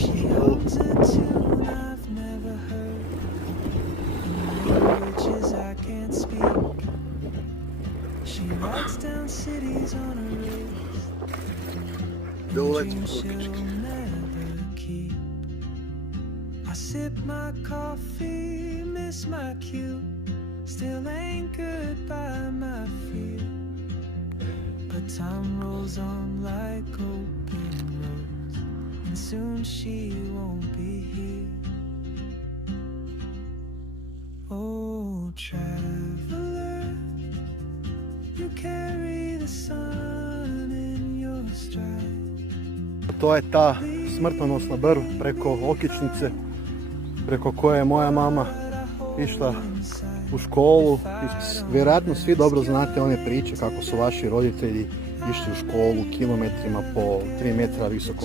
She hums a tune I've never heard, languages I can't speak. She writes down cities on her wrist, dreams she'll never keep. I sip my coffee, miss my cue, still anchored by my fear. But time rolls on like open roads, and soon she won't be here. Oh, traveler, you carry the sun in your stride. To je ta smrtonosna brv preko Okičnice, preko koje je moja mama išla u školu. Vjerojatno svi dobro znate one priče kako su vaši roditelji išli u školu kilometrima po 3 metra visoko